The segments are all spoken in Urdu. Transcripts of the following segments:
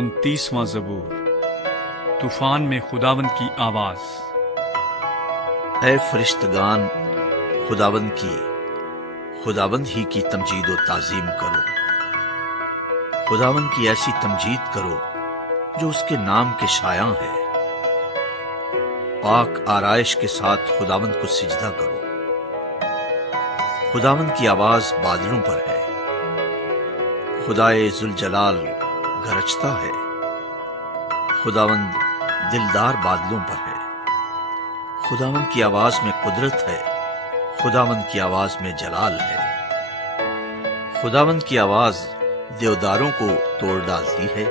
29واں زبور۔ طوفان میں خداوند کی آواز۔ اے فرشتگان خداوند ہی کی تمجید و تعظیم کرو۔ خداوند کی ایسی تمجید کرو جو اس کے نام کے شایاں ہے۔ پاک آرائش کے ساتھ خداوند کو سجدہ کرو۔ خداوند کی آواز بادلوں پر ہے۔ خدائے ذوالجلال گرجتا ہے۔ خداوند دلدار بادلوں پر ہے۔ خداوند کی آواز میں قدرت ہے۔ خداوند کی آواز میں جلال ہے۔ خداوند کی آواز دیوداروں کو توڑ ڈالتی ہے،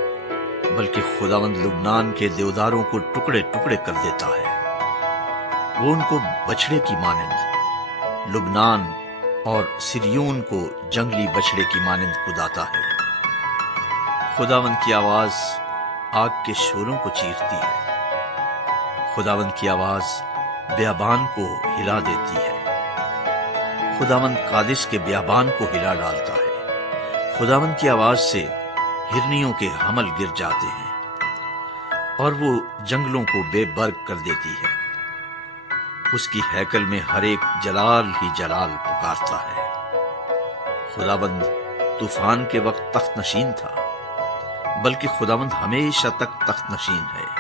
بلکہ خداوند لبنان کے دیوداروں کو ٹکڑے ٹکڑے کر دیتا ہے۔ وہ ان کو بچھڑے کی مانند، لبنان اور سریون کو جنگلی بچھڑے کی مانند کداتا ہے۔ خداوند کی آواز آگ کے شعلوں کو چیرتی ہے۔ خداوند کی آواز بیابان کو ہلا دیتی ہے۔ خداوند قادش کے بیابان کو ہلا ڈالتا ہے۔ خداوند کی آواز سے ہرنیوں کے حمل گر جاتے ہیں، اور وہ جنگلوں کو بے برگ کر دیتی ہے۔ اس کی ہیکل میں ہر ایک جلال ہی جلال پکارتا ہے۔ خداوند طوفان کے وقت تخت نشین تھا، بلکہ خداوند ہمیشہ تک تخت نشین ہے۔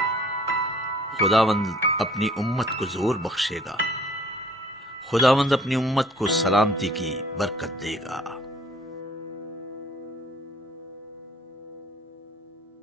خداوند اپنی امت کو زور بخشے گا۔ خداوند اپنی امت کو سلامتی کی برکت دے گا۔